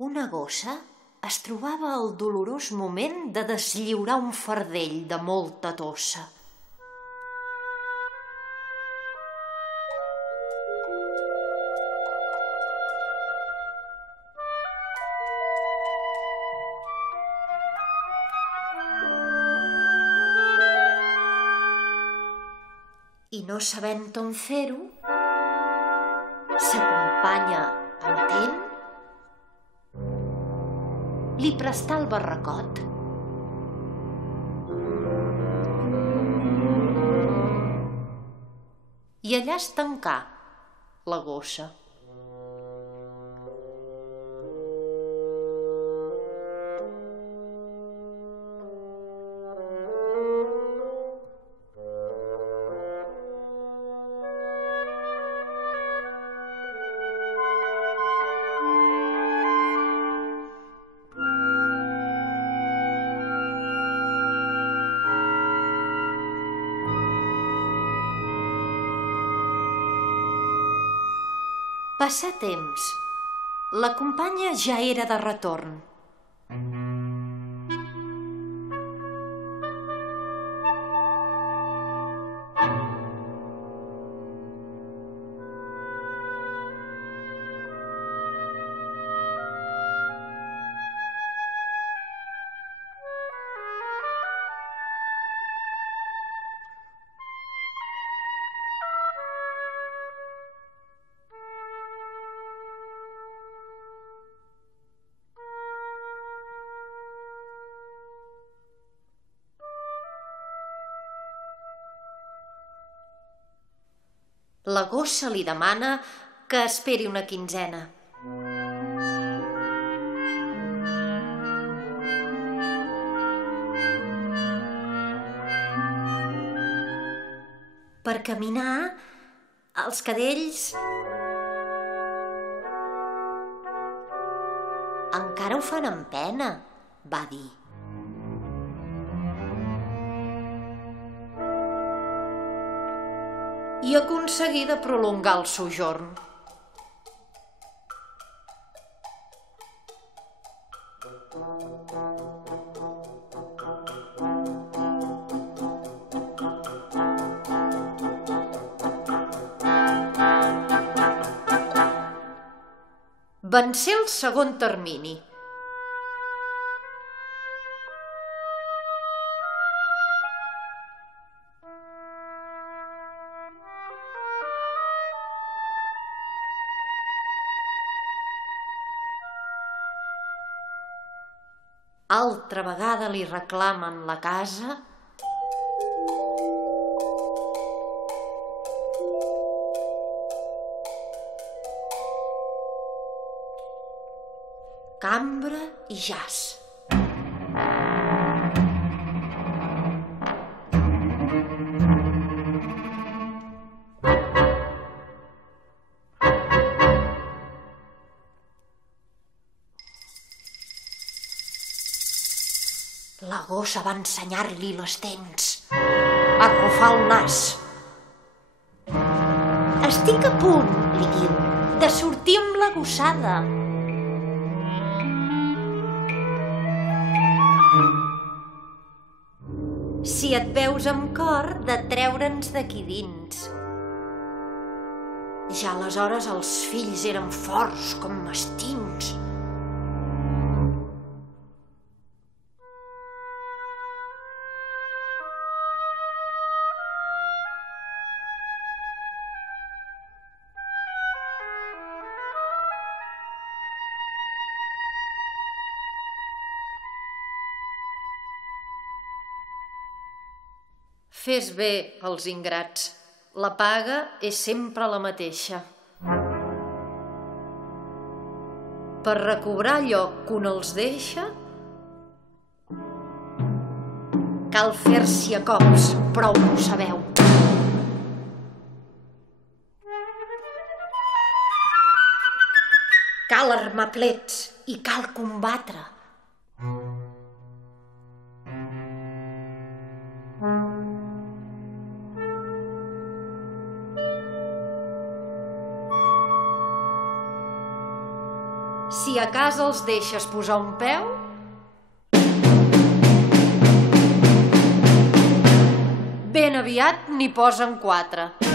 Una gossa es trobava al dolorós moment de deslliurar un fardell de molta tossa. I no sabent on fer-ho, s'acompanya amatent, li prestà el barracot. I allà es tancà la gossa. Passà temps. La companya ja era de retorn. La gossa li demana que esperi una quinzena. Per caminar, els cadells encara ho fan amb pena, va dir. I aconseguí de prolongar el sojorn. Vencé el segon termini. Altra vegada li reclamen la casa cambra i jaç. La gossa va ensenyar-li les dents, arrufar el nas. Estic a punt, li diu, de sortir amb la gossada. Si et veus amb cor, de treure'ns d'aquí dins. Ja aleshores els fills eren forts com mastins. Fes bé als ingrats. La paga és sempre la mateixa. Per recobrar allò que un els deixa, cal fer-s'hi a cops, prou ho sabeu. Cal armar plets i cal combatre. Si a casa els deixes posar un peu, ben aviat n'hi posen 4.